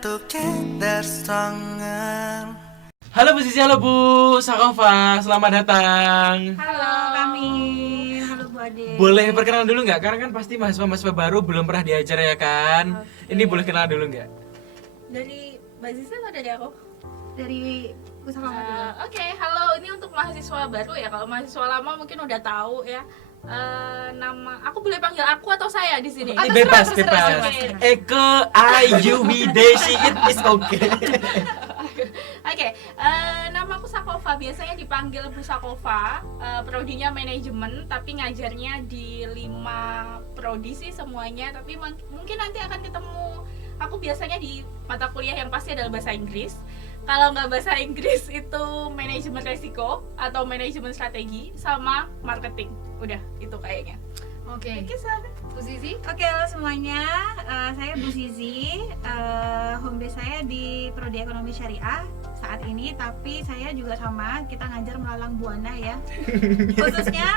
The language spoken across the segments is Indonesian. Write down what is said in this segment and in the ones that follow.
together stronger. Halo Bu Sisi, halo Bu Sakova, selamat datang. Halo kami, halo Bu Ade. Boleh perkenalan dulu nggak? Karena kan pasti mahasiswa-mahasiswa baru belum pernah diajar ya kan. Ini boleh kenalan dulu nggak? Dari Mbak Zizi atau dari aku? Dari usaha dulu. Oke, halo, ini untuk mahasiswa baru ya. Kalau mahasiswa lama mungkin udah tahu ya. Nama aku boleh panggil aku atau saya di sini? Ini bebas. Oke. Eke, Ayu, Wideshi, it is okay. Oke, nama aku Sakova, biasanya dipanggil Bu Sakova. Prodinya manajemen, tapi ngajarnya di 5 prodi sih semuanya. Tapi mungkin nanti akan ketemu. Aku biasanya di mata kuliah yang pasti adalah bahasa Inggris. Kalau nggak bahasa Inggris itu manajemen resiko atau manajemen strategi sama marketing. Udah, itu kayaknya. Oke. Silakan. Bu Zizi. Oke, halo semuanya, saya Bu Zizi, home base saya di Prodi Ekonomi Syariah saat ini, tapi saya juga sama, kita ngajar melalang buana ya, khususnya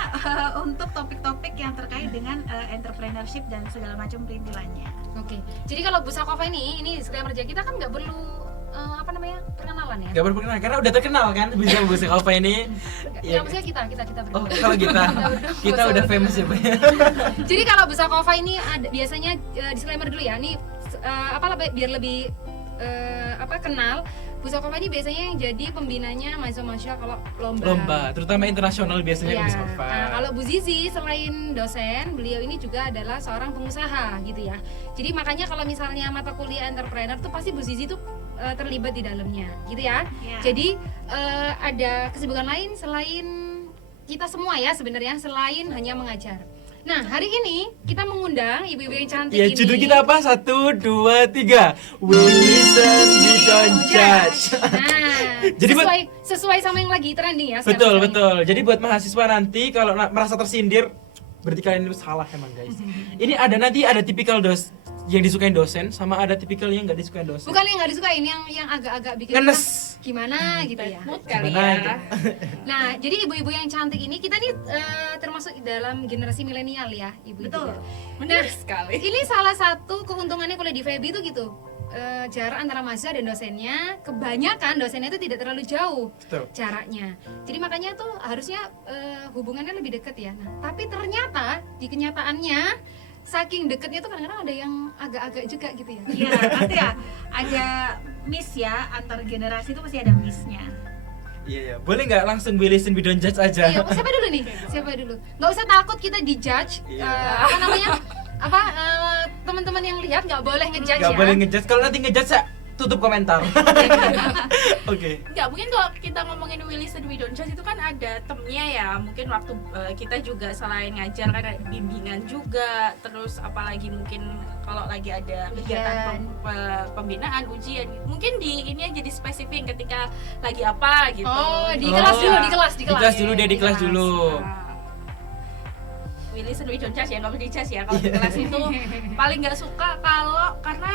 untuk topik-topik yang terkait dengan entrepreneurship dan segala macam perintilannya. Oke. Jadi kalau Bu Sakova ini disclaimer aja, kita kan nggak perlu perkenalan ya. Gak berperkenalan karena udah terkenal kan bisa Bu Sakova ini. Ya, maksudnya kita Oh, berdua. kalau kita udah famous ya Bu. Jadi kalau Bu Sakova ini ada biasanya disclaimer dulu ya. Ini biar lebih kenal. Bu Sakova ini biasanya yang jadi pembinanya mahasiswa-mahasiswa kalau Lomba, terutama internasional biasanya Iya. Bu Sakova. Nah, kalau Bu Zizi selain dosen, beliau ini juga adalah seorang pengusaha gitu ya. Jadi makanya kalau misalnya mata kuliah entrepreneur tuh pasti Bu Zizi tuh terlibat di dalamnya, gitu ya. Ya. Jadi ada kesibukan lain selain kita semua ya sebenarnya, selain hanya mengajar. Nah, hari ini kita mengundang ibu-ibu yang cantik Ya, ini. judul kita apa? 1, 2, 3. We listen, we don't judge. Nah, Jadi sesuai sama yang lagi trending ya Betul. sekarang. Jadi buat mahasiswa nanti kalau merasa tersindir, berarti kalian itu salah emang guys. Ini ada tipikal yang disukain dosen sama ada tipikal yang nggak disukain dosen. Bukan yang nggak disukain, yang agak-agak bikin Ngenes. kita gimana gitu ya. Mood kali Gimana ya. itu? Nah, jadi ibu-ibu yang cantik ini kita nih termasuk dalam generasi milenial ya, ibu-ibu. Betul. Ya. Benar sekali. Ini salah satu keuntungannya kuliah di FEB itu gitu. Jarak antara mahasiswa dan dosennya, kebanyakan dosennya itu tidak terlalu jauh Betul. jaraknya. Jadi makanya tuh harusnya hubungannya lebih dekat ya. Nah, tapi ternyata di kenyataannya saking deketnya tuh kadang-kadang ada yang agak-agak juga gitu ya. Iya, pasti ya, ada miss ya, antar generasi itu pasti ada missnya. Iya. Boleh nggak langsung we listen, we don't judge aja? Iya, siapa dulu nih? Siapa dulu? Nggak usah takut kita dijudge. Iya. Teman-teman yang lihat nggak boleh ngejudge Nggak ya. boleh ngejudge. Kalau nanti ngejudge ya tutup komentar. Oke. Enggak, mungkin kalau kita ngomongin we listen we don't judge itu kan ada temnya ya. Mungkin waktu kita juga selain ngajar kan ada bimbingan juga. Terus apalagi mungkin kalau lagi ada kegiatan pembinaan, ujian. Mungkin di ini aja di spesifik ketika lagi apa gitu. Oh, di Oh. kelas dulu, di kelas. Di kelas dulu deh, di kelas dulu. Nah, we listen we don't judge ya, nggak boleh di-judge ya. Kalau di kelas itu paling nggak suka karena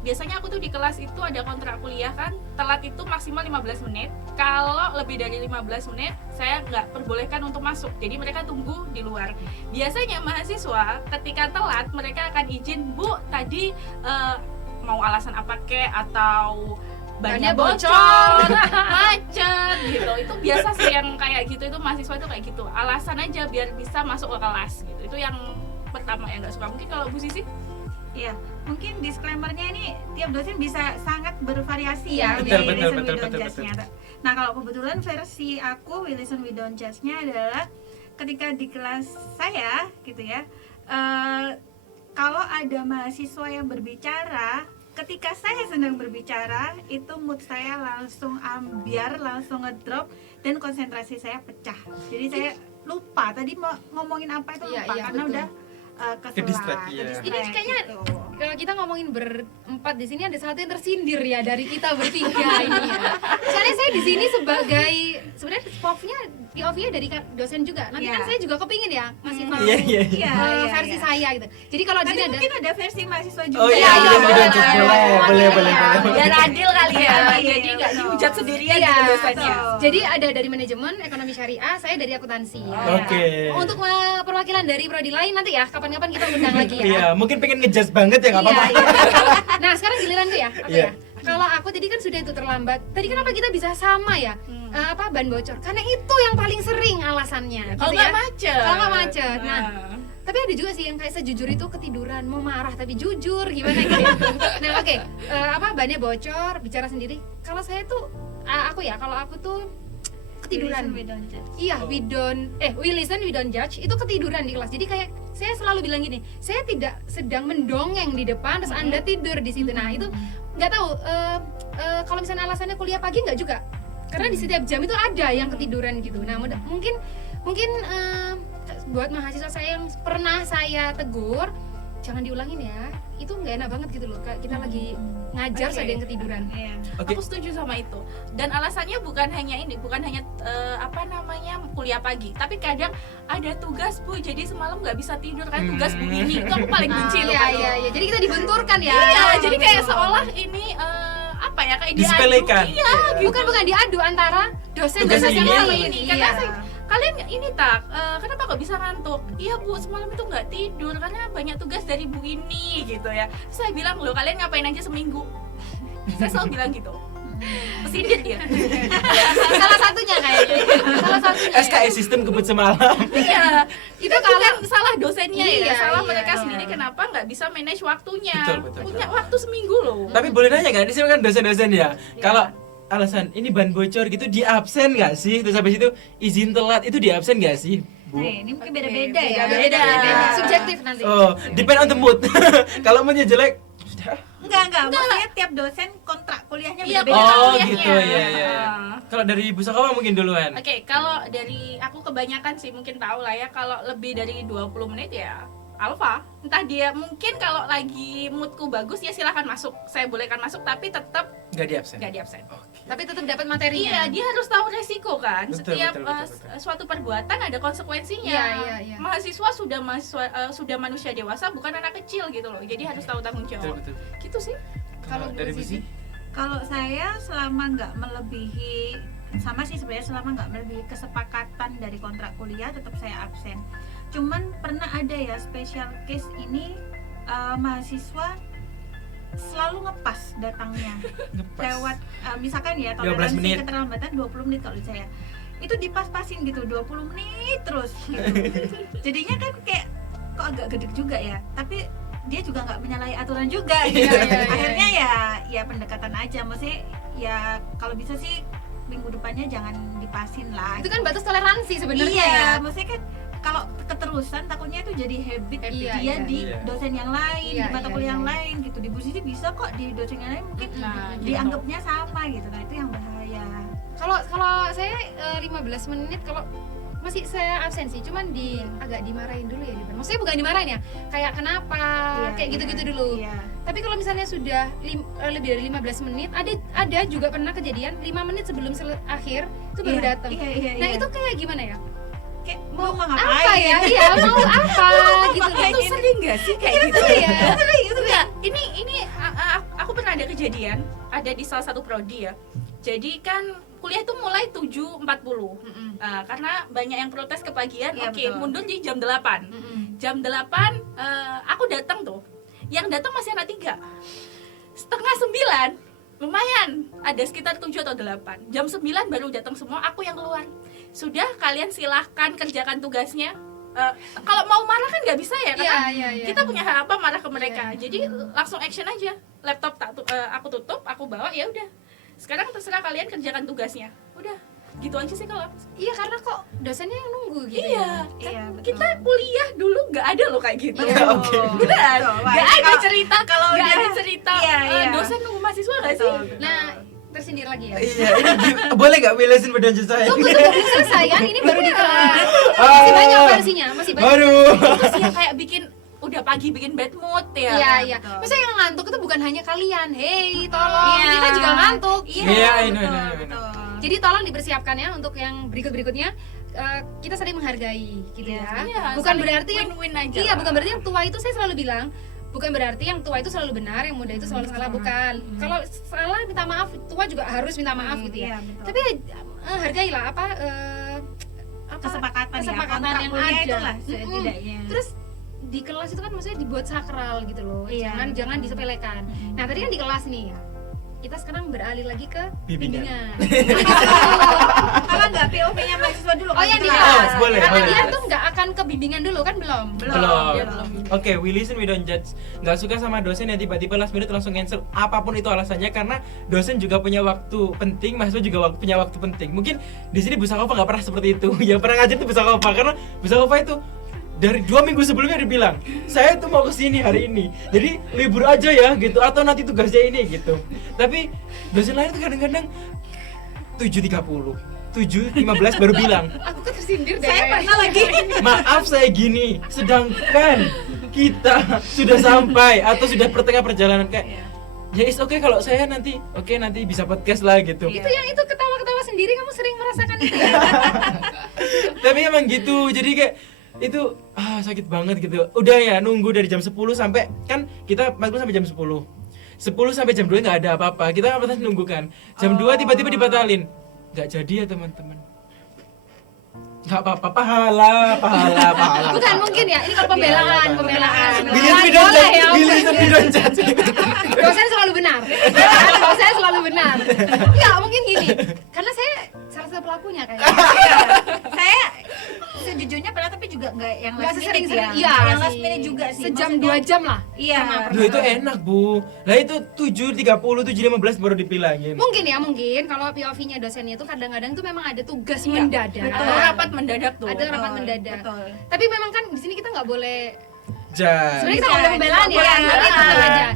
biasanya aku tuh di kelas itu ada kontrak kuliah kan, telat itu maksimal 15 menit. Kalau lebih dari 15 menit saya nggak perbolehkan untuk masuk, jadi mereka tunggu di luar. Biasanya mahasiswa ketika telat mereka akan izin, Bu tadi mau alasan apa kek, atau bannya Bannya bocor. macet gitu. Itu biasa sih yang kayak gitu, itu mahasiswa itu kayak gitu, alasan aja biar bisa masuk ke kelas gitu. Itu yang pertama yang nggak suka. Mungkin kalau Bu Sisi? Iya, mungkin disclaimer-nya ini tiap dosen bisa sangat bervariasi Iya, ya. betul, we betul, listen, we betul, don't betul, judge-nya. Nah, kalau kebetulan versi aku we listen we don't judge-nya adalah ketika di kelas saya gitu ya. Kalau ada mahasiswa yang berbicara, ketika saya sedang berbicara, itu mood saya langsung ambiar, langsung ngedrop, dan konsentrasi saya pecah. Jadi saya lupa tadi mau ngomongin apa itu, Iya, lupa iya, karena betul. udah Ke-distract, iya. Ini kayaknya gitu. kalau kita ngomongin berempat di sini ada satu yang tersindir ya dari kita bertiga ini ya. Soalnya saya di sini sebagai sebenarnya spofnya POV-nya dari dosen juga. Nanti Iya. kan saya juga kepingin ya ngasih tahu Iya, iya, iya. versi saya gitu. Jadi kalau di Nanti sini ada mungkin ada versi mahasiswa juga. Oh iya, Iya, iya, boleh, boleh, boleh. Biar adil kali ya. Iya, Jadi nggak betul. dihujat sendirian Iya, gitu dosennya. betul. Jadi ada dari manajemen, ekonomi syariah, saya dari akuntansi. Oke. Untuk perwakilan dari prodi lain nanti ya, kapan-kapan kita undang lagi ya. Iya, mungkin pengen ngejudge banget ya nggak apa-apa. Iya, iya. Nah sekarang giliranku ya, aku Iya. ya. Kalau aku tadi kan sudah itu terlambat. Tadi kenapa kita bisa sama ya? Ban bocor? Karena itu yang paling sering alasannya. Kalau gitu nggak ya. macet. Kalau nggak macet. Nah, tapi ada juga sih yang kayak sejujur itu ketiduran, mau marah tapi jujur gimana gitu. Ya. Nah oke, bannya bocor, bicara sendiri. Kalau saya tuh, kalau aku tuh ketiduran. We don't judge. Iya, we listen, we don't judge. Itu ketiduran di kelas. Jadi kayak saya selalu bilang gini, saya tidak sedang mendongeng di depan terus Anda tidur di situ. Nah, itu nggak tahu kalau misalnya alasannya kuliah pagi nggak juga. Karena di setiap jam itu ada yang ketiduran gitu. Nah, mungkin buat mahasiswa saya yang pernah saya tegur, jangan diulangin ya. Itu nggak enak banget gitu loh. Kayak kita lagi ngajar Oke. terus ada yang ketiduran. Iya. Oke. Aku setuju sama itu. Dan alasannya bukan hanya kuliah pagi, tapi kadang ada tugas Bu, jadi semalam nggak bisa tidur kan tugas Bu ini. Itu aku paling benci loh. Iya, kalau- iya, iya. Jadi kita dibenturkan ya. Iya, jadi kayak Betul. seolah ini kayak diadu. Disepelekan. Iya, gitu. bukan diadu antara dosen Tugas dosen yang ini. lain. Ini Iya. karena kalian ini kenapa kok bisa ngantuk? Iya Bu, semalam itu nggak tidur karena banyak tugas dari Bu ini gitu ya. Saya bilang loh, kalian ngapain aja seminggu? Saya selalu bilang gitu. Pesidit ya. Salah satunya kayaknya. Salah satunya. SKS sistem kebut semalam. Iya. Itu kalau- bukan salah dosennya Iya, ya, salah iya, mereka iya. sendiri kenapa nggak bisa manage waktunya. Betul. Punya waktu seminggu loh. Tapi boleh nanya nggak? Di sini kan dosen-dosen ya. Kalau alasan ini ban bocor gitu di absen nggak sih? Terus habis itu izin telat itu di absen nggak sih, Bu? Nah, ini mungkin beda-beda ya. Beda-beda. Subjektif nanti. Oh, depend on the mood. Kalau moodnya jelek, sudah. Enggak. Maksudnya tiap dosen kontrak kuliahnya Iya, beda-beda. beda Oh, kuliahnya. gitu ya. Ah. Kalau dari Ibu Sakawa mungkin duluan. Oke, kalau dari aku kebanyakan sih mungkin tahu lah ya, kalau lebih dari 20 menit ya alfa. Entah dia mungkin kalau lagi moodku bagus ya silahkan masuk. Saya bolehkan masuk tapi tetap Nggak di absen. nggak di absen. Oke. Tapi tetap dapat materinya. Iya, dia harus tahu resiko kan. Betul, Setiap betul. suatu perbuatan ada konsekuensinya. Iya. Mahasiswa sudah manusia dewasa, bukan anak kecil gitu loh. Jadi harus tahu tanggung jawab. Betul. Gitu sih. Kalau dari Bu Sih? Kalau saya selama nggak melebihi, sama sih sebenarnya, selama nggak melebihi kesepakatan dari kontrak kuliah tetap saya absen. Cuman pernah ada ya special case ini, mahasiswa selalu ngepas datangnya lewat misalkan ya 15 toleransi menit. keterlambatan 20 menit kalau di saya itu dipas-pasin gitu 20 menit terus gitu. Jadinya kan kayak kok agak gedek juga ya, tapi dia juga nggak menyalahi aturan juga gitu. Iya. Akhirnya ya pendekatan aja, maksudnya ya kalau bisa sih minggu depannya jangan dipasin lah. Itu kan batas toleransi sebenarnya. Iya, ya. maksudnya kan kalau keterusan takutnya itu jadi habit Iya, dia iya. di Iya. dosen yang lain, Iya, di mata iya, kuliah iya. yang lain gitu. Di Bu Siti bisa kok, di dosen yang lain mungkin Nah, gitu. dianggapnya sama gitu. Nah, itu yang bahaya. Kalau saya 15 menit kalau masih saya absen sih, cuman agak dimarahin dulu ya di depan. Maksudnya bukan dimarahin ya, kayak kenapa, Iya, kayak iya. gitu-gitu dulu. Iya. Tapi kalau misalnya sudah lebih dari 15 menit, ada juga pernah kejadian 5 menit sebelum akhir itu baru Iya, datang. Iya. Nah itu kayak gimana ya? kayak Mau mau apa ngapain ya? Iya mau apa gitu loh. Itu sering gak sih kayak gitu? Iya. Enggak, ini aku pernah ada kejadian, ada di salah satu prodi ya. Jadi kan kuliah itu mulai 7.40. Karena banyak yang protes kepagian, Iya, oke, betul. mundur di jam 8. Jam 8 aku datang tuh. Yang datang masih anak 3. Setengah 9. Lumayan, ada sekitar 7 atau 8. Jam 9 baru datang semua, aku yang keluar. Sudah, kalian silahkan kerjakan tugasnya. Kalau mau marah kan nggak bisa ya, karena Iya. kita punya hak apa marah ke mereka. Iya. Jadi langsung action aja. Laptop aku tutup, aku bawa, ya udah. Sekarang terserah kalian kerjakan tugasnya. Udah, gitu aja sih kalau aku. Iya karena kok dosennya yang nunggu gitu. Iya, ya. Iya, betul. kita kuliah dulu nggak ada loh kayak gitu. Iya. Oke. Benar, Betul. Wah, nggak ada kalau- cerita, kalau nggak dia- ada cerita iya, iya. dosen nunggu mahasiswa nggak sih? Betul. Nah tersindir lagi ya. Iya, ini boleh nggak Wilesin berdansa saya? Tunggu belum selesai kan? Ini baru di kelas. Ah. Masih banyak versinya, masih banyak. Aduh. Terus yang kayak bikin udah pagi bikin bad mood ya. Iya. betul. Maksudnya yang ngantuk itu bukan hanya kalian. Hei, tolong. Iya. Kita juga ngantuk. Iya, I know. betul. Jadi tolong dipersiapkan ya untuk yang berikut-berikutnya. kita saling menghargai gitu Iya, ya. iya, Bukan saling berarti yang win-win aja iya, lah. bukan berarti yang tua itu saya selalu bilang bukan berarti yang tua itu selalu benar, yang muda itu selalu salah, bukan. Kalau salah minta maaf, tua juga harus minta maaf gitu ya. Iya, betul. Tapi hargailah apa kesepakatan kesepakatan ya, yang kontrak kuliah ada. itulah setidaknya. Terus di kelas itu kan maksudnya dibuat sakral gitu loh. Iya. Jangan disepelekan. Nah, tadi kan di kelas nih ya. Kita sekarang beralih lagi ke Bimbingan. Kalau nggak POV-nya mahasiswa dulu. Oh, yang di kelas. kelas. boleh, Karena boleh. dia tuh nggak akan ke bimbingan dulu kan belum. Belum. Oke, we listen, we don't judge. Nggak suka sama dosen yang tiba-tiba last minute langsung cancel apapun itu alasannya, karena dosen juga punya waktu penting, mahasiswa juga punya waktu penting. Mungkin di sini Bu Sakofa nggak pernah seperti itu. Yang pernah ngajar itu Bu Sakofa, karena Bu Sakofa itu dari 2 minggu sebelumnya dia bilang, saya tuh mau kesini hari ini, jadi libur aja ya gitu, atau nanti tugasnya ini gitu. Tapi dosen lain tuh kadang-kadang 7.30, 7.15 baru bilang, Aku kan tersindir deh. Saya pernah lagi. maaf saya gini, sedangkan kita sudah sampai atau sudah pertengahan perjalanan kayak ya is oke kalau saya nanti nanti bisa podcast lah gitu. Iya. Itu yang itu ketawa-ketawa sendiri, kamu sering merasakan itu ya? Tapi emang gitu, jadi kayak itu sakit banget gitu. Udah ya nunggu dari jam 10 sampai kan kita matkul sampai jam 10 sampai jam 2 nggak ada apa-apa, kita apa nunggu kan. Jam 2 tiba-tiba dibatalin, nggak jadi ya teman-teman. Nggak apa-apa, pahala. Bukan mungkin ya, ini kalau pembelaan. Billy Boleh Bidon ya, judge. dosen selalu benar. Dosen selalu benar. Enggak, mungkin gini. Karena saya salah satu pelakunya kayaknya. Saya sejujurnya pernah, tapi juga nggak yang Enggak last minute sesering-sering. ya. Iya, Yang last sih. minute juga sih. Sejam Maksudnya- 2 jam lah. Iya. Duh itu enak Bu. Lah itu 7.30, 7.15 baru dipilangin. Mungkin ya, mungkin kalau POV-nya dosennya itu kadang-kadang tuh memang ada tugas Iya, mendadak. betul. Rapat mendadak tuh. Ada rapat mendadak. Betul. Tapi memang kan di sini kita nggak boleh. Jan. Sebenarnya kita nggak boleh pembelaan ya. Iya, Tapi iya. tentu aja.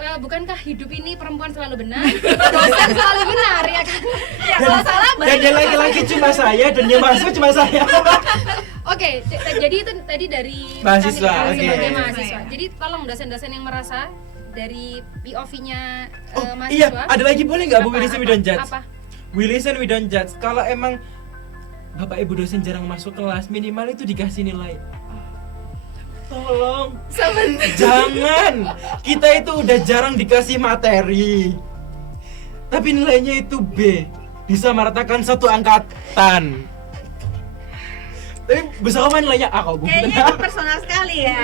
Bukankah hidup ini perempuan selalu benar, dosen selalu benar ya kan? Ya kalau salah Dan yang laki-laki cuma saya dan yang mahasiswa cuma saya. Oke, jadi itu tadi dari Mahasiswa, kami, oke. sebagai mahasiswa. Iya. Jadi tolong dosen-dosen yang merasa dari POV-nya Oh mahasiswa. iya, ada lagi boleh nggak Bu, we listen we don't judge? Apa? We listen we don't judge. Kalau emang Bapak Ibu dosen jarang masuk kelas, minimal itu dikasih nilai. Tolong, jangan. Kita itu udah jarang dikasih materi, tapi nilainya itu B, disamaratakan satu angkatan. Tapi besar apa nilainya A kok Bu? Kayaknya itu personal sekali ya.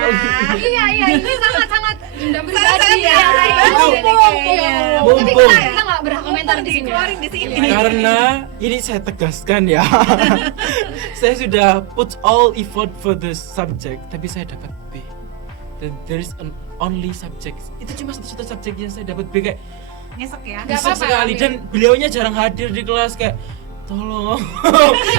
Iya, ini sangat-sangat dendam pribadi Sangat ya. ya. Mumpung. Kayaknya. Mumpung. Tapi kita nggak berkomentar di sini. Dikeluarin di sini. Karena ini saya tegaskan ya, saya sudah put all effort for the subject, tapi saya dapat B. Dan there is an only subject. Itu cuma satu subjek yang saya dapat B, kayak Nyesek ya. Nggak nyesek apa-apa, sekali. Amin. Dan beliaunya jarang hadir di kelas, kayak tolong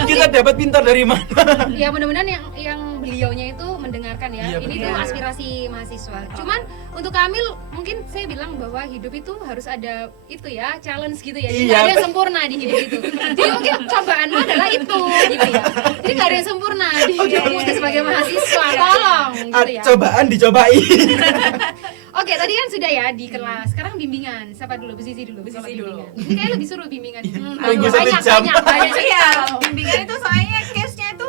kita dapat pintar dari mana? Ya mudah-mudahan yang beliaunya itu mendengarkan ya. Iya, Ini betul. tuh aspirasi mahasiswa. Cuman untuk Kamil mungkin saya bilang bahwa hidup itu harus ada itu ya, challenge gitu ya. Jadi Iya. nggak ada yang sempurna di hidup itu. Jadi mungkin cobaanmu adalah itu gitu ya. Jadi nggak ada yang sempurna di hidupmu sebagai mahasiswa. Tolong gitu ya. Cobaan dicobain. Oke, tadi kan sudah ya di kelas. Sekarang bimbingan. Siapa dulu? Bu Sisi dulu. Bu Sisi Kalau dulu. bimbingan. Ini kayaknya lebih seru bimbingan. Tunggu satu jam. Banyak. Iya, bimbingan itu soalnya case-nya itu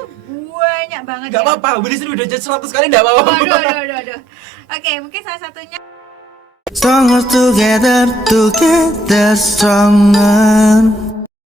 banyak banget. Gak ya. apa-apa, beli sendiri udah judge 100 kali gak apa-apa. Aduh. Oke, mungkin salah satunya Stronger together, together stronger.